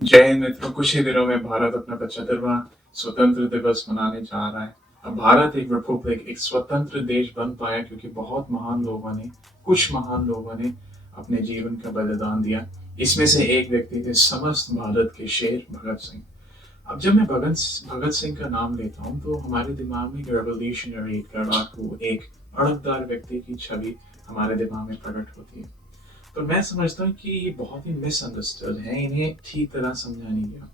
जय हिंद मित्रों, कुछ ही दिनों में भारत अपना 75वां स्वतंत्र दिवस मनाने जा रहा है। अब भारत एक रिपब्लिक, एक स्वतंत्र देश बन पाया क्योंकि कुछ महान लोगों ने अपने जीवन का बलिदान दिया। इसमें से एक व्यक्ति थे समस्त भारत के शेर भगत सिंह। अब जब मैं भगत भगत सिंह का नाम लेता हूँ तो हमारे दिमाग में एक रेवोल्यूशनरी, एक लड़ाकू, एक अड़कदार व्यक्ति की छवि हमारे दिमाग में प्रकट होती है। तो मैं समझता हूँ कि ये बहुत ही मिसअंडरस्टूड है, इन्हें ठीक तरह समझा नहीं गया।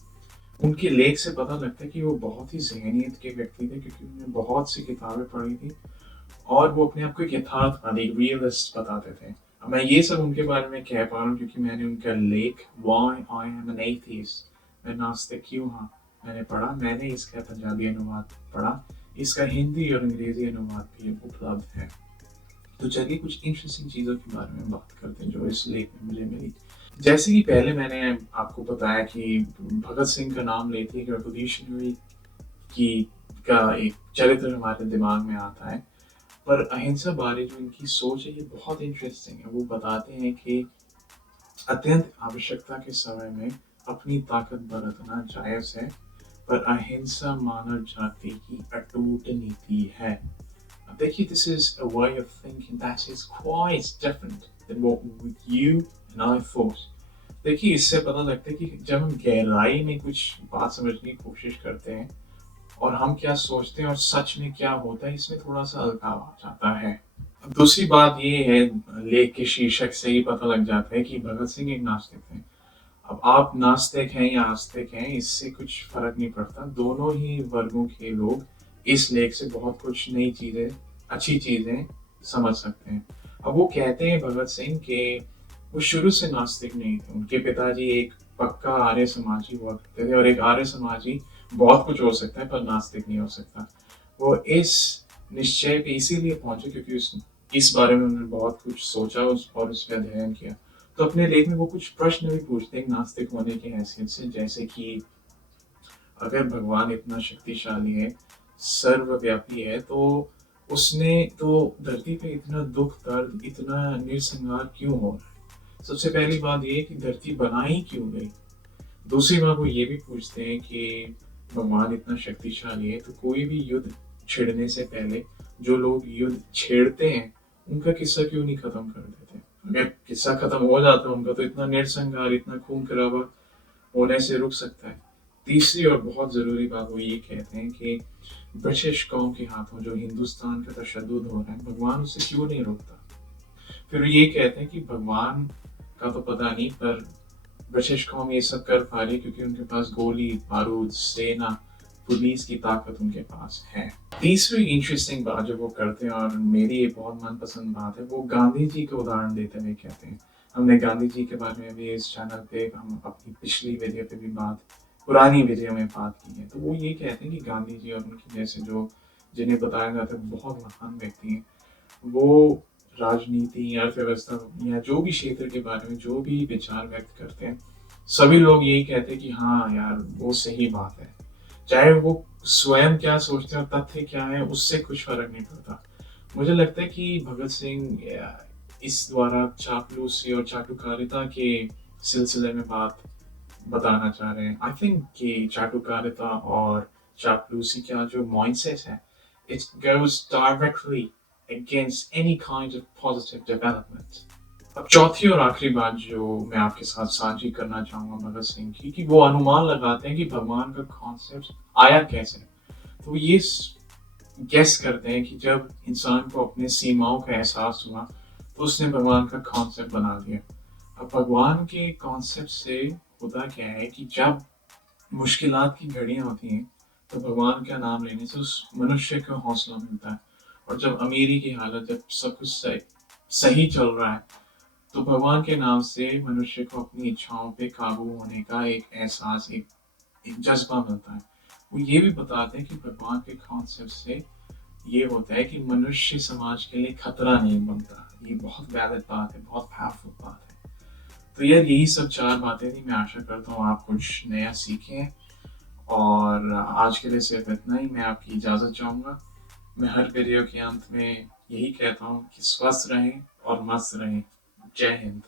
उनके लेख से पता लगता है कि वो बहुत ही ज़हनियत के व्यक्ति थे क्योंकि उन्होंने बहुत सी किताबें पढ़ी थी और वो अपने आप को एक यथार्थवादी, एक रियलिस्ट बताते थे। अब मैं ये सब उनके बारे में कह पा रहा हूँ क्योंकि मैंने उनका लेख why I am an atheist, मैं नास्तिक क्यों हाँ, मैंने पढ़ा। मैंने इसका पंजाबी अनुवाद पढ़ा, इसका हिंदी और अंग्रेजी अनुवाद भी उपलब्ध है। तो चलिए कुछ इंटरेस्टिंग चीज़ों के बारे में बात करते हैं जो इस लेख में मुझे मिली। जैसे कि पहले मैंने आपको बताया कि भगत सिंह का नाम लेते ही एक रेवोल्यूशनरी की का एक चरित्र हमारे दिमाग में आता है। पर अहिंसा बारे जो इनकी सोच है ये बहुत इंटरेस्टिंग है। वो बताते हैं कि अत्यंत आवश्यकता के समय में अपनी ताकत बरतना जायज़ है, पर अहिंसा मानव जाति की अटूट नीति है। Becky, this is a way of thinking that is quite different than what you and I thought. देखिए, इससे पता लगता है कि जब हम गहराई में कुछ बात समझने की कोशिश करते हैं और हम क्या सोचते हैं और सच में क्या होता है, इसमें थोड़ा सा अलगाव आ जाता है। अब दूसरी बात ये है, लेख के शीर्षक से ही पता लग जाता है कि भगत सिंह एक नास्तिक थे। अब आप नास्तिक हैं या आस्तिक हैं, इससे कुछ फर्क नहीं पड़ता। दोनों ही वर्गों के लोग इस लेख से बहुत कुछ नई चीजें, अच्छी चीजें समझ सकते हैं। अब वो कहते हैं भगत सिंह के वो शुरू से नास्तिक नहीं थे। उनके पिताजी एक पक्का आर्य समाजी हुआ करते थे और एक आर्य समाजी बहुत कुछ हो सकता है पर नास्तिक नहीं हो सकता। वो इस निश्चय पे इसीलिए पहुंचे क्योंकि इस बारे में उन्होंने बहुत कुछ सोचा और उस पर अध्ययन किया। तो अपने लेख में वो कुछ प्रश्न भी पूछते हैं नास्तिक होने की हैसियत से, जैसे कि अगर भगवान इतना शक्तिशाली है, सर्वव्यापी है, तो उसने तो धरती पे इतना दुख दर्द, इतना निरसंहार क्यों हो रहा है? सबसे पहली बात ये कि धरती बनाई क्यों गई? दूसरी बात वो ये भी पूछते हैं कि भगवान इतना शक्तिशाली है तो कोई भी युद्ध छिड़ने से पहले जो लोग युद्ध छेड़ते हैं उनका किस्सा क्यों नहीं खत्म कर देते? अगर किस्सा खत्म हो जाता है उनका तो इतना नरसंहार, इतना खून खराबा होने से रुक सकता है। तीसरी और बहुत ज़रूरी बात वो ये कहते हैं कि ब्रिटिश कौम के हाथों जो हिंदुस्तान का तशद्दुद हो रहा है, भगवान उसे क्यों नहीं रोकता? फिर ये कहते हैं कि भगवान का तो पता नहीं, पर ब्रिटिश कौम ये सब कर पा रही है क्योंकि उनके पास गोली बारूद, सेना, पुलिस की ताकत उनके पास है। तीसरी इंटरेस्टिंग बात जो वो करते हैं और मेरी ये बहुत मनपसंद बात है, वो गांधी जी का उदाहरण देते हुए कहते हैं। हमने गांधी जी के बारे में भी इस चैनल पे हम अपनी पिछली वीडियो पे भी पुरानी वीडियो में बात की है। तो वो ये कहते हैं कि गांधी जी और उनकी जैसे जो जिन्हें बताया जाता है बहुत महान व्यक्ति हैं, वो राजनीति, अर्थव्यवस्था या जो भी क्षेत्र के बारे में जो भी विचार व्यक्त करते हैं, सभी लोग यही कहते हैं कि हाँ यार वो सही बात है। चाहे वो स्वयं क्या सोचते हैं और तथ्य क्या है, उससे कुछ फर्क नहीं पड़ता। मुझे लगता है कि भगत सिंह इस द्वारा चापलूसी और चाटुकारिता के सिलसिले में बात बताना चाह रहे हैं। आई थिंक कि चाटुकारिता और चापलूसी का जो माइंडसेट है, it goes directly against any kind of positive development. अब चौथी और आखिरी बात जो मैं आपके साथ साझी करना चाहूँगा भगत सिंह की, कि वो अनुमान लगाते हैं कि भगवान का कॉन्सेप्ट आया कैसे। तो ये गेस करते हैं कि जब इंसान को अपने सीमाओं का एहसास हुआ तो उसने भगवान का कॉन्सेप्ट बना दिया। अब भगवान के कॉन्सेप्ट से होता क्या है कि जब मुश्किलात की घड़ियां होती हैं तो भगवान का नाम लेने से उस मनुष्य को हौसला मिलता है। और जब अमीरी की हालत, जब सब कुछ सही चल रहा है, तो भगवान के नाम से मनुष्य को अपनी इच्छाओं पे काबू होने का एक एहसास, एक जज्बा मिलता है। वो ये भी बताते हैं कि भगवान के कॉन्सेप्ट से ये होता है कि मनुष्य समाज के लिए खतरा नहीं बनता। ये बहुत वैलिड बात है, बहुत पावरफुल बात है। तो यार यही सब चार बातें थी। मैं आशा करता हूँ आप कुछ नया सीखें और आज के लिए सिर्फ इतना ही। मैं आपकी इजाज़त चाहूँगा। मैं हर वीडियो के अंत में यही कहता हूँ कि स्वस्थ रहें और मस्त रहें। जय हिंद।